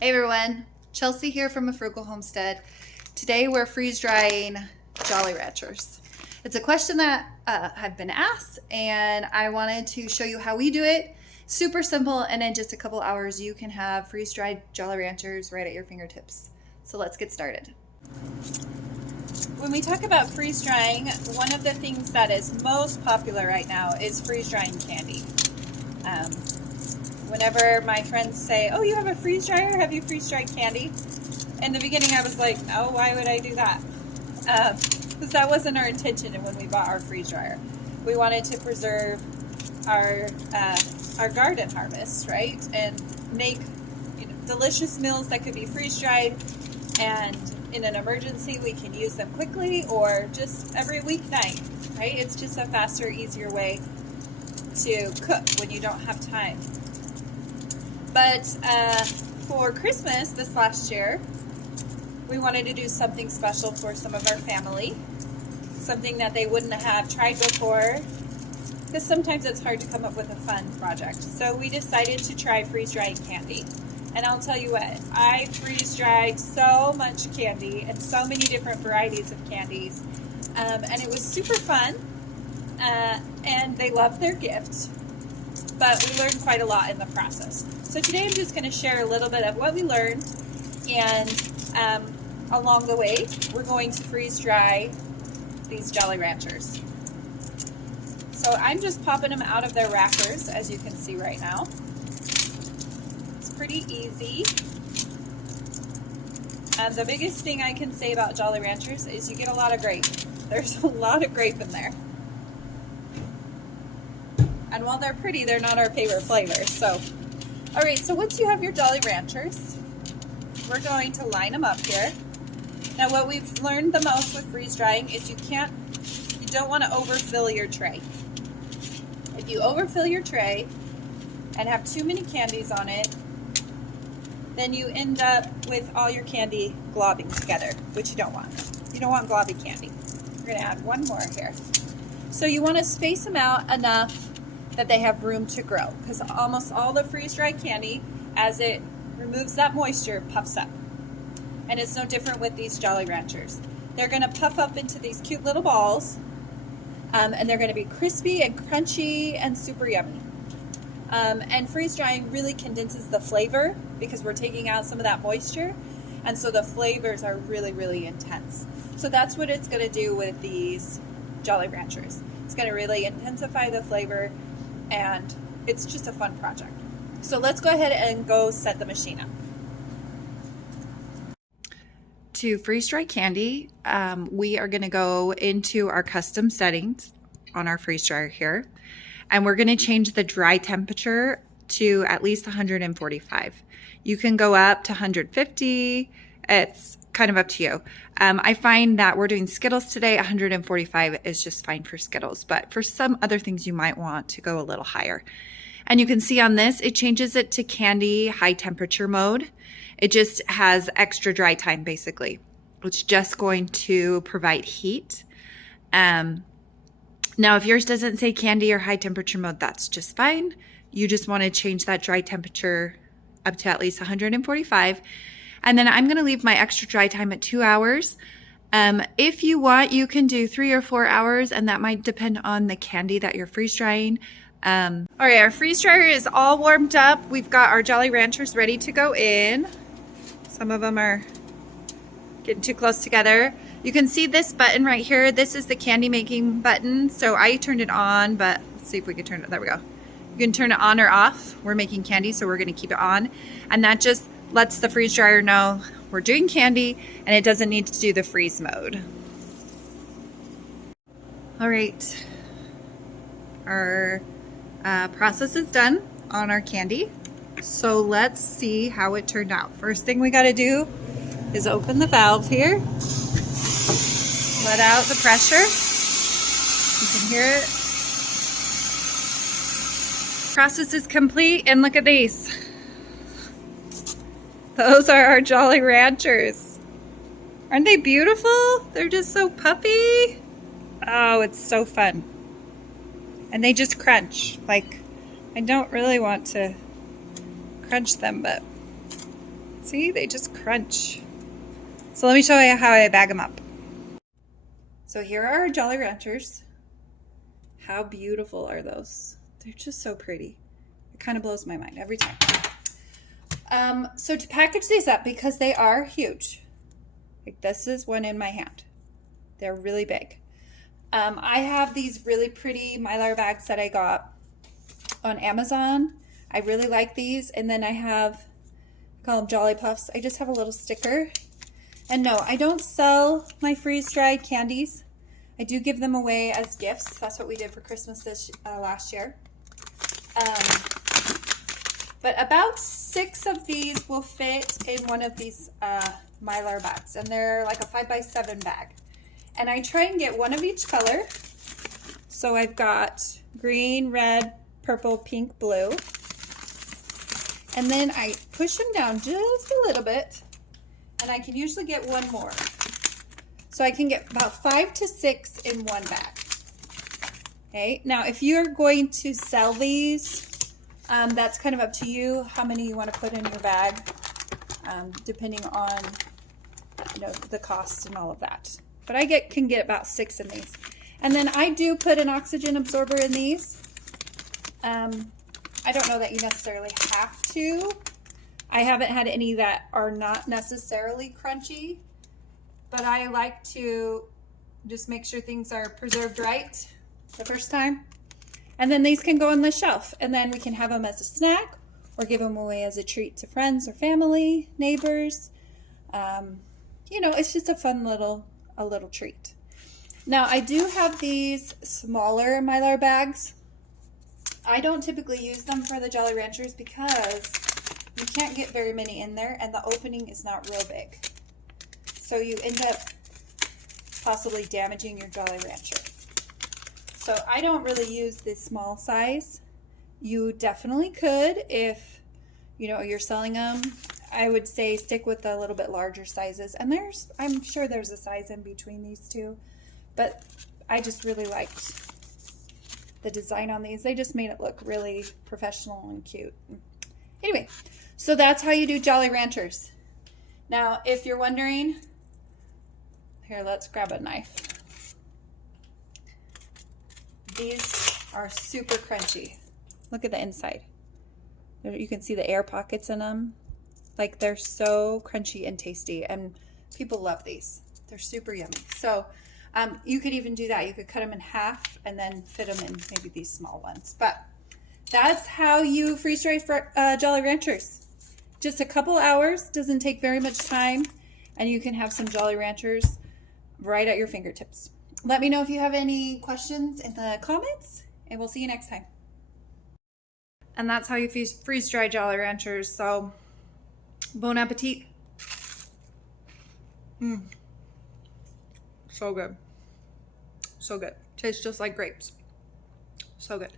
Hey everyone, Chelsea here from A Frugal Homestead. Today we're freeze drying Jolly Ranchers. It's a question that I've been asked and I wanted to show you how we do it. Super simple, and in just a couple hours you can have freeze dried Jolly Ranchers right at your fingertips. So let's get started. When we talk about freeze drying, one of the things that is most popular right now is freeze drying candy. Whenever my friends say, "Oh, you have a freeze dryer? Have you freeze dried candy?" In the beginning I was like, "No, why would I do that?" Because that wasn't our intention when we bought our freeze dryer. We wanted to preserve our garden harvest, right? And make delicious meals that could be freeze dried, and in an emergency we can use them quickly or just every weeknight, right? It's just a faster, easier way to cook when you don't have time. But for Christmas this last year, we wanted to do something special for some of our family, something that they wouldn't have tried before, because sometimes it's hard to come up with a fun project. So we decided to try freeze drying candy. And I'll tell you what, I freeze dried so much candy and so many different varieties of candies, and it was super fun, and they loved their gift, but we learned quite a lot in the process. So today I'm just going to share a little bit of what we learned, and along the way we're going to freeze dry these Jolly Ranchers. So I'm just popping them out of their wrappers, as you can see right now. It's pretty easy. And the biggest thing I can say about Jolly Ranchers is you get a lot of grape. There's a lot of grape in there. And while they're pretty, they're not our favorite flavor. So, all right, so once you have your Jolly Ranchers, we're going to line them up here. Now, what we've learned the most with freeze drying is you don't want to overfill your tray. If you overfill your tray and have too many candies on it, then you end up with all your candy globbing together, which you don't want. You don't want globby candy. We're going to add one more here. So you want to space them out enough that they have room to grow, because almost all the freeze-dried candy, as it removes that moisture, puffs up. And it's no different with these Jolly Ranchers. They're going to puff up into these cute little balls, and they're going to be crispy and crunchy and super yummy. And freeze-drying really condenses the flavor because we're taking out some of that moisture, and so the flavors are really, really intense. So that's what it's going to do with these Jolly Ranchers. It's going to really intensify the flavor, and it's just a fun project. So let's go ahead and go set the machine up. To freeze dry candy, we are going to go into our custom settings on our freeze dryer here, and we're going to change the dry temperature to at least 145. You can go up to 150. It's kind of up to you. I find that we're doing Skittles today. 145 is just fine for Skittles, but for some other things you might want to go a little higher. And you can see on this, it changes it to candy high temperature mode. It just has extra dry time basically. It's just going to provide heat. Now, if yours doesn't say candy or high temperature mode, that's just fine. You just want to change that dry temperature up to at least 145. And then I'm going to leave my extra dry time at 2 hours. If you want, you can do 3 or 4 hours, and that might depend on the candy that you're freeze drying. All right, our freeze dryer is all warmed up. We've got our Jolly Ranchers ready to go in. Some of them are getting too close together. You can see this button right here. This is the candy making button. So I turned it on, but let's see if we can turn it. There we go. You can turn it on or off. We're making candy, so we're going to keep it on. And that just lets the freeze dryer know we're doing candy, and it doesn't need to do the freeze mode. All right. Our process is done on our candy. So let's see how it turned out. First thing we got to do is open the valve here. Let out the pressure. You can hear it. Process is complete, and look at these. Those are our Jolly Ranchers. Aren't they beautiful? They're just so puffy. Oh, it's so fun. And they just crunch. Like, I don't really want to crunch them, but See, they just crunch. So let me show you how I bag them up. So here are our Jolly Ranchers. How beautiful are those? They're just so pretty. It kind of blows my mind every time. So to package these up, because they are huge, like this is one in my hand. They're really big. I have these really pretty Mylar bags that I got on Amazon. I really like these. And then I call them Jolly Puffs. I just have a little sticker. And no, I don't sell my freeze-dried candies. I do give them away as gifts. That's what we did for Christmas last year. But about 6 of these will fit in one of these Mylar bags. And they're like a 5x7 bag. And I try and get one of each color. So I've got green, red, purple, pink, blue. And then I push them down just a little bit. And I can usually get one more. So I can get about 5 to 6 in one bag. Okay, now if you're going to sell these, that's kind of up to you how many you want to put in your bag, depending on the cost and all of that. But I can get about 6 in these. And then I do put an oxygen absorber in these. I don't know that you necessarily have to. I haven't had any that are not necessarily crunchy, but I like to just make sure things are preserved right the first time. And then these can go on the shelf, and then we can have them as a snack or give them away as a treat to friends or family, neighbors. It's just a fun little treat. Now I do have these smaller Mylar bags. I don't typically use them for the Jolly Ranchers because you can't get very many in there and the opening is not real big. So you end up possibly damaging your Jolly Rancher. So I don't really use this small size. You definitely could if you're selling them. I would say stick with the little bit larger sizes. And I'm sure there's a size in between these two. But I just really liked the design on these. They just made it look really professional and cute. Anyway, so that's how you do Jolly Ranchers. Now, if you're wondering, here, let's grab a knife. These are super crunchy. Look at the inside. You can see the air pockets in them. Like, they're so crunchy and tasty, and people love these. They're super yummy. So you could even do that. You could cut them in half and then fit them in maybe these small ones. But that's how you freeze-dry Jolly Ranchers. Just a couple hours, doesn't take very much time, and you can have some Jolly Ranchers right at your fingertips. Let me know if you have any questions in the comments, and we'll see you next time. And that's how you freeze-dry Jolly Ranchers. So, bon appetit. So good. So good. Tastes just like grapes. So good.